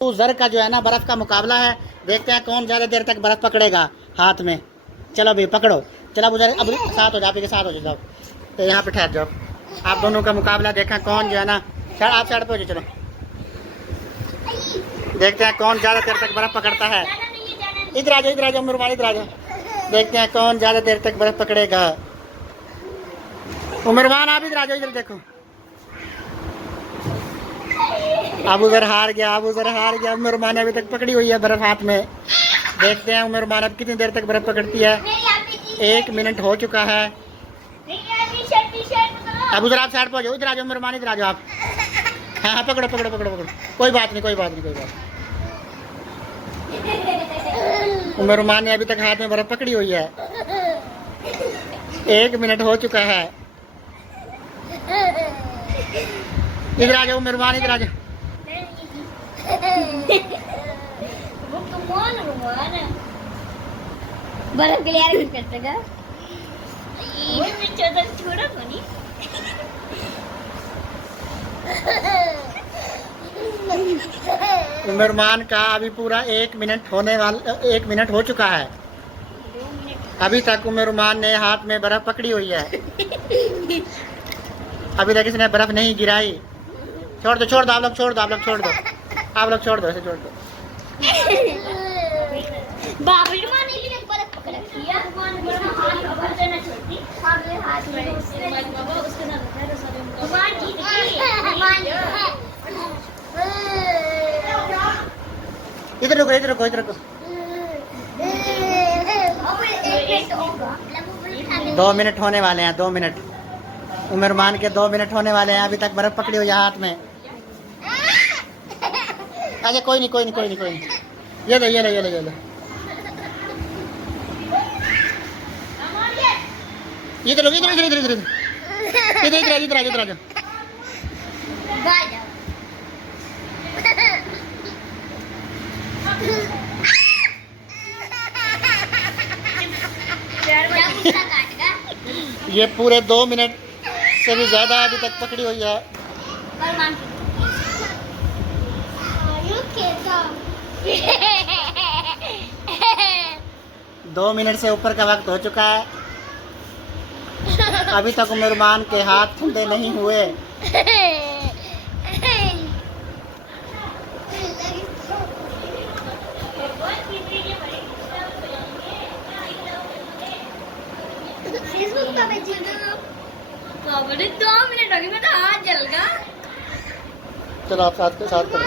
तो जर का जो है ना बर्फ का मुकाबला है, देखते हैं कौन ज्यादा देर तक बर्फ पकड़ेगा हाथ में। चलो भाई पकड़ो, चलो अब उधर अब साथ हो जाओ, आपके साथ हो जाओ, तो यहाँ पे ठहर जाओ। आप दोनों का मुकाबला देखें कौन जो है ना, आप साइड पे हो जाओ। चलो देखते हैं कौन ज्यादा देर तक बर्फ पकड़ता है। इधर आ जाओ, इधर आ जाओ उमरमान, इधर आ जाओ। देखते हैं कौन ज्यादा देर तक बर्फ पकड़ेगा। उमरमान आप इधर आ जाओ, इधर देखो। अब उधर हार गया, अब उधर हार गया। उमरमान अभी तक पकड़ी हुई है बर्फ हाथ में। देखते हैं उमरमान अब कितनी देर तक बर्फ पकड़ती है। 1 मिनट हो चुका है। अब उधर आप साइड पर जाओ, इधर आ जाओ उमरमान, इधर आ जाओ आप। हाँ हाँ पकड़ो पकड़ो पकड़ो पकड़ो, कोई बात नहीं कोई बात नहीं कोई बात नहीं। उमरमान ने अभी तक हाथ में बर्फ पकड़ी हुई है। 1 मिनट हो चुका है। इधर आ जाओ उमरमान, इधर आ जाओ। बर्फ क्लियर करतेगा छोड़ा कोणी। उमरमान का अभी पूरा 1 मिनट होने वाला, 1 मिनट हो चुका है। अभी तक उमरमान ने हाथ में बर्फ पकड़ी हुई है। अभी तक इसने बर्फ नहीं गिराई। छोड़ दो छोड़ दो, आप लोग छोड़ दो, आप लोग छोड़ दो, आप लोग छोड़ दो, ऐसे छोड़ दो। बाबरी माँ ने भी बर्फ पकड़ रखी है। हाथ देना छोड़ती, हाथ में उसके साथ जीत गई। इधर रुको, इधर रुको, इधर रुको। 2 मिनट होने वाले हैं, 2 मिनट। उमरमान के 2 मिनट होने वाले हैं। अभी तक बर्फ पकड़ी हुई है हाथ में। अच्छा कोई नहीं कोई नहीं कोई नहीं कोई नहीं, ये लो ये लो ये लो ये लो। इधर इधर इधर इधर इधर इधर इधर इधर इधर आ जाओ। ये पूरे 2 मिनट से भी ज्यादा अभी तक पकड़ी हुई है। 2 मिनट से ऊपर का वक्त हो चुका है। अभी तक उमरमान के हाथ ठंडे नहीं हुए। बड़े 2 मिनट हो गए, मेरा हाथ जल गया। चलो आप साथ के साथ करो।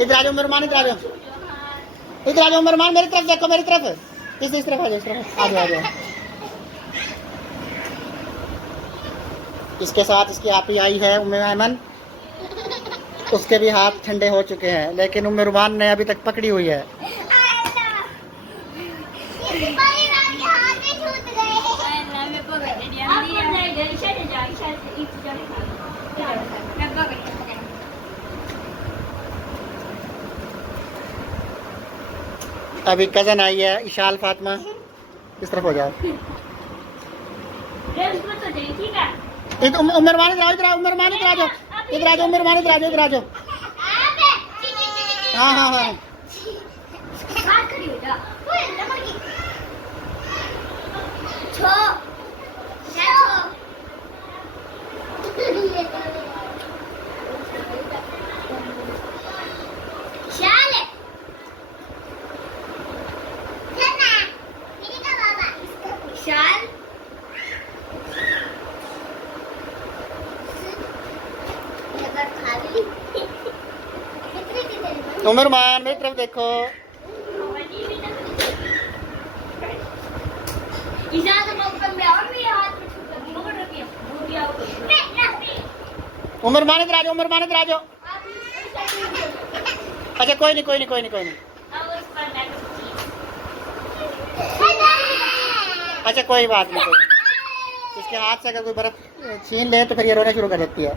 इधर आ जाओ उमरमान, इधर आ जाओ, इधर आ जाओ उमरमान, मेरी तरफ देखो, मेरी तरफ। इस तरफ आ जाओ, इस तरफ आ जाओ, आ जाओ। इसके साथ इसकी आपी आई है उम्मे ऐमन, उसके भी हाथ ठंडे हो चुके हैं, लेकिन उमरमान ने अभी तक पकड़ी हुई है। अभी कजन आई है इशाल फातिमा, इस तरफ हो जाओ। उमरमान इधर आओ, इधर आओ उमरमान, इधर आ जाओ, इधर आ जाओ उमरमान, इधर आ जाओ, इधर आ जाओ। हाँ हाँ हाँ उमरमान मेरी तरफ देखो। उमरमान इधर आ जाओ, उमरमान इधर आ जाओ। अच्छा कोई नहीं कोई नहीं कोई नहीं कोई नहीं। अच्छा कोई बात नहीं, कोई इसके हाथ से अगर कोई बर्फ छीन ले तो फिर ये रोना शुरू कर देती है।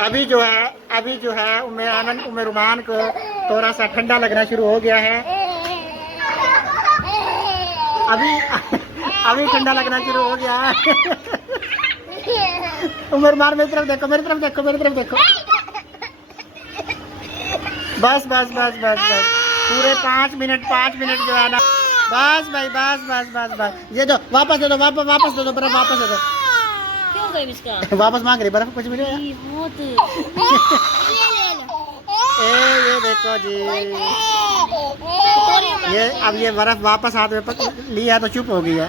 अभी जो है उमरमान को थोड़ा सा ठंडा लगना शुरू हो गया है। अभी ठंडा लगना शुरू हो गया है। उमर मार, मेरी तरफ देखो, मेरी तरफ देखो, मेरी तरफ देखो। बस बस बस बस बस, पूरे 5 मिनट जो है ना, बस भाई, बस बस बस बस। ये दो, वापस दे दो, वापस दे दो बर्फ, वापस दे दो। क्यों गई इसका? वापस मांग रही बर्फ, कुछ मिले? बहुत ये देखो जी, ये अब ये बर्फ वापस हाथ में लिया तो चुप हो गई है।